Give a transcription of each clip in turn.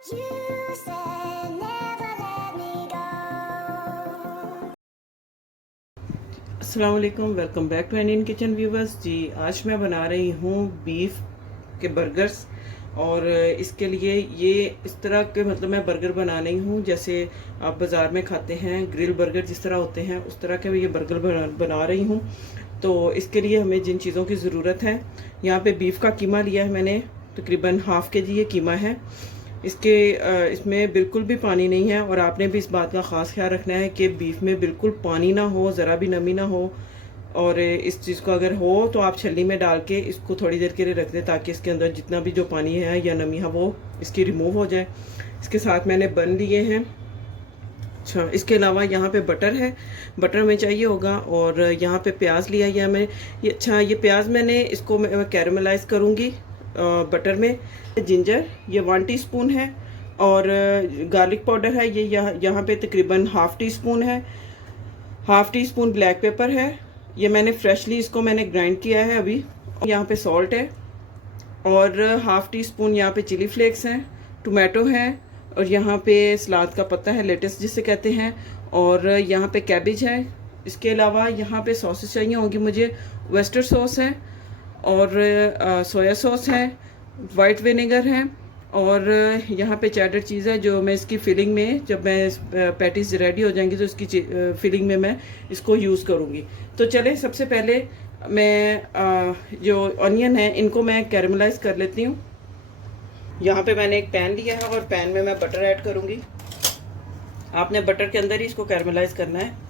You said never let me go. अस्सलाम वालेकुम, welcome back to Indian kitchen viewers. जी, आज मैं बना रही हूँ बीफ के बर्गर्स। और इसके लिए ये इस तरह के मतलब मैं बर्गर बना रही हूँ जैसे आप बाज़ार में खाते हैं ग्रिल बर्गर जिस तरह होते हैं उस तरह के ये बर्गर बना रही हूँ। तो इसके लिए हमें जिन चीज़ों की ज़रूरत है, यहाँ पे बीफ का कीमा लिया है मैंने, तकरीबन हाफ़ के जी ये कीमा है। इसमें बिल्कुल भी पानी नहीं है और आपने भी इस बात का ख़ास ख्याल रखना है कि बीफ में बिल्कुल पानी ना हो, ज़रा भी नमी ना हो। और इस चीज़ को अगर हो तो आप छलनी में डाल के इसको थोड़ी देर के लिए रख दें ताकि इसके अंदर जितना भी जो पानी है या नमी है वो इसकी रिमूव हो जाए। इसके साथ मैंने बन लिए हैं। अच्छा, इसके अलावा यहाँ पे बटर है, बटर में चाहिए होगा। और यहाँ पे प्याज लिया है मैं, ये अच्छा ये प्याज मैंने इसको मैं कैरमलाइज़ करूँगी बटर में। जिंजर ये 1 टीस्पून है। और गार्लिक पाउडर है ये यहाँ पे तकरीबन हाफ़ टी स्पून है। Half tea spoon black pepper है, ये मैंने फ्रेशली इसको मैंने ग्राइंड किया है अभी। यहाँ पे सॉल्ट है और हाफ़ टी स्पून यहाँ पे चिली फ्लेक्स हैं, टोमेटो है और यहाँ पे सलाद का पत्ता है, लेटस जिसे कहते हैं। और यहाँ पे कैबिज है। इसके अलावा यहाँ पे सॉसेस चाहिए होंगी मुझे। वेस्टर सॉस है और सोया सॉस है, वाइट विनेगर है और यहाँ पे चेडर चीज़ है जो मैं इसकी फिलिंग में, जब मैं पैटीज रेडी हो जाएंगी तो इसकी फिलिंग में मैं इसको यूज़ करूँगी। तो चले सबसे पहले मैं जो ऑनियन है इनको मैं कैरमलाइज़ कर लेती हूँ। यहाँ पे मैंने एक पैन लिया है और पैन में मैं बटर ऐड करूँगी। आपने बटर के अंदर ही इसको कैरमलाइज़ करना है।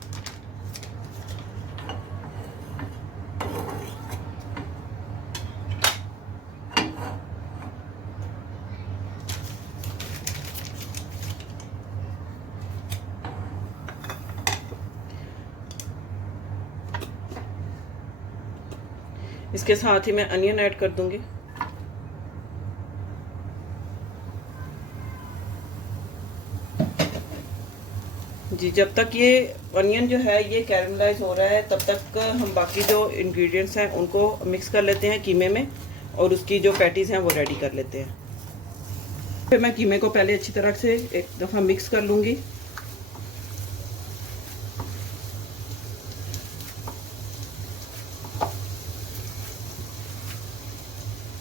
इसके साथ ही मैं अनियन ऐड कर दूंगी। जी, जब तक ये अनियन जो है ये कैरमलाइज हो रहा है तब तक हम बाकी जो इंग्रेडिएंट्स हैं उनको मिक्स कर लेते हैं कीमे में और उसकी जो पैटीज़ हैं वो रेडी कर लेते हैं। फिर मैं कीमे को पहले अच्छी तरह से एक दफ़ा मिक्स कर लूँगी।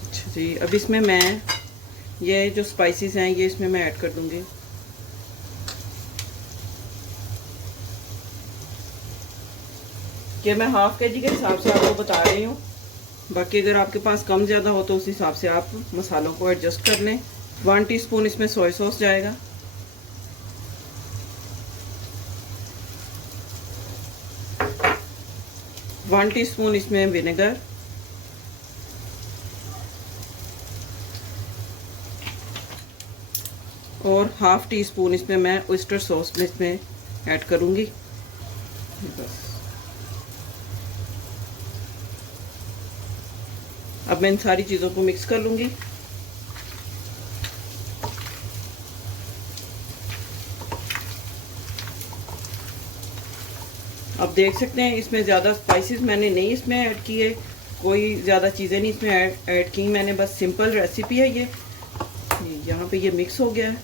अच्छा जी, अब इसमें मैं ये जो स्पाइसेस हैं ये इसमें मैं ऐड कर दूँगी। कि मैं हाफ़ के जी के हिसाब से आपको बता रही हूँ, बाकी अगर आपके पास कम ज़्यादा हो तो उस हिसाब से आप मसालों को एडजस्ट कर लें। 1 टीस्पून इसमें सोया सॉस जाएगा। वन टीस्पून इसमें विनेगर। और हाफ़ टी स्पून इसमें मैं ऑयस्टर सॉस में इसमें ऐड करूँगी। बस अब मैं इन सारी चीज़ों को मिक्स कर लूँगी। अब देख सकते हैं इसमें ज़्यादा स्पाइसेस मैंने नहीं इसमें ऐड किए, कोई ज़्यादा चीज़ें नहीं इसमें ऐड की मैंने, बस सिंपल रेसिपी है ये। यहाँ पे ये मिक्स हो गया है,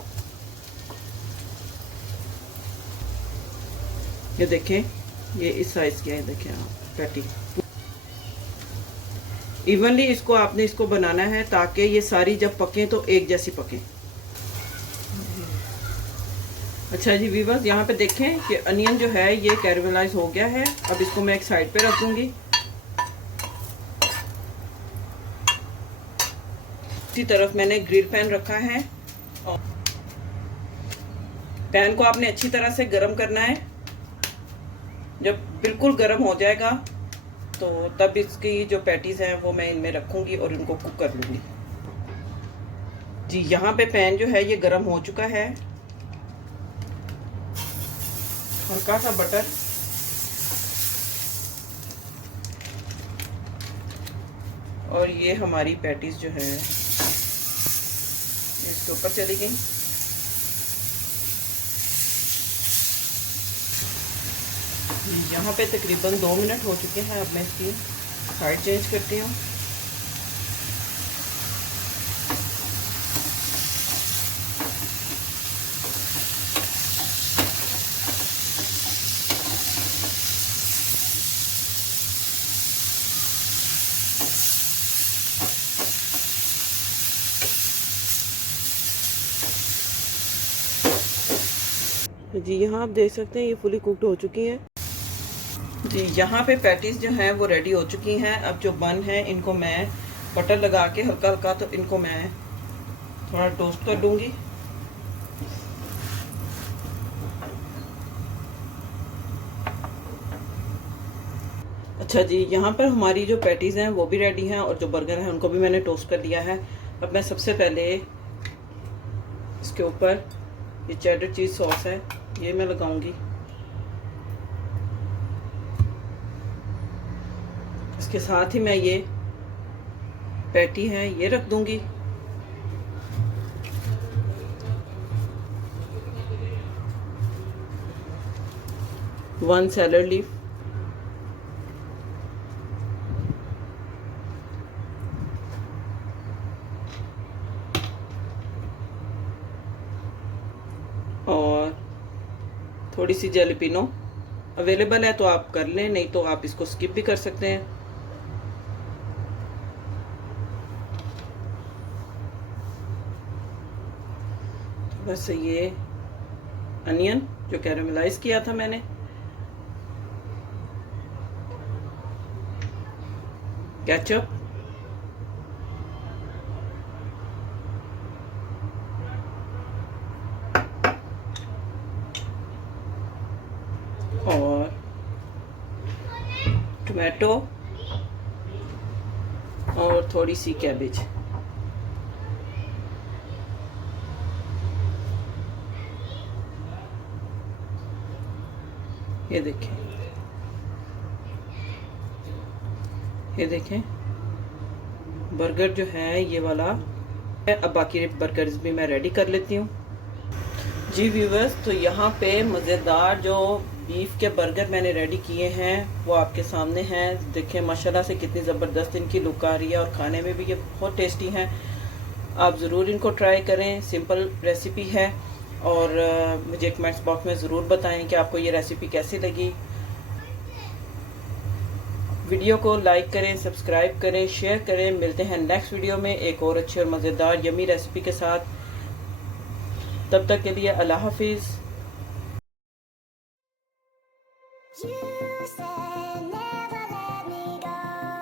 ये देखें ये इस साइज़ की है। देखें आप पैटी इवनली इसको आपने इसको बनाना है ताकि ये सारी जब पकें तो एक जैसी पकें। अच्छा जी व्यूअर्स, यहाँ पे देखें कि अनियन जो है ये कैरमलाइज हो गया है। अब इसको मैं एक साइड पे रख दूंगी। इसी तरफ मैंने ग्रिल पैन रखा है। पैन को आपने अच्छी तरह से गर्म करना है। जब बिल्कुल गर्म हो जाएगा तो तब इसकी जो पैटीज हैं वो मैं इनमें रखूंगी और इनको कुक कर लूंगी। जी, यहाँ पे पैन जो है ये गर्म हो चुका है। हल्का सा बटर और ये हमारी पैटीज जो है इसके ऊपर चली गई। यहाँ पे तकरीबन 2 मिनट हो चुके हैं। अब मैं इसकी साइड चेंज करती हूँ। जी यहाँ आप देख सकते हैं ये फुली कुकड हो चुकी हैं। जी यहाँ पे पैटीज जो हैं वो रेडी हो चुकी हैं। अब जो बन है इनको मैं बटर लगा के हल्का हल्का तो इनको मैं थोड़ा टोस्ट कर दूंगी। अच्छा जी, यहाँ पर हमारी जो पैटीज़ हैं वो भी रेडी हैं और जो बर्गर हैं उनको भी मैंने टोस्ट कर दिया है। अब मैं सबसे पहले इसके ऊपर ये चेडर चीज़ सॉस है ये मैं लगाऊंगी। इसके साथ ही मैं ये पैटी है ये रख दूंगी। वन सैलड लीफ, और थोड़ी सी जैलिपिनो अवेलेबल है तो आप कर लें, नहीं तो आप इसको स्किप भी कर सकते हैं। बस ये अनियन जो कैरामलाइज किया था मैंने, केचप, और टोमेटो और थोड़ी सी कैबेज। ये देखें बर्गर जो है ये वाला। अब बाकी बर्गर्स भी मैं रेडी कर लेती हूँ। जी व्यूवर्स, तो यहाँ पे मज़ेदार जो बीफ के बर्गर मैंने रेडी किए हैं वो आपके सामने हैं। देखें माशाल्लाह से कितनी ज़बरदस्त इनकी लुक आ रही है और खाने में भी ये बहुत टेस्टी हैं। आप ज़रूर इनको ट्राई करें, सिंपल रेसिपी है। और मुझे कमेंट्स बॉक्स में ज़रूर बताएं कि आपको ये रेसिपी कैसी लगी। वीडियो को लाइक करें, सब्सक्राइब करें, शेयर करें। मिलते हैं नेक्स्ट वीडियो में एक और अच्छी और मज़ेदार यमी रेसिपी के साथ। तब तक के लिए अल्लाह हाफिज़।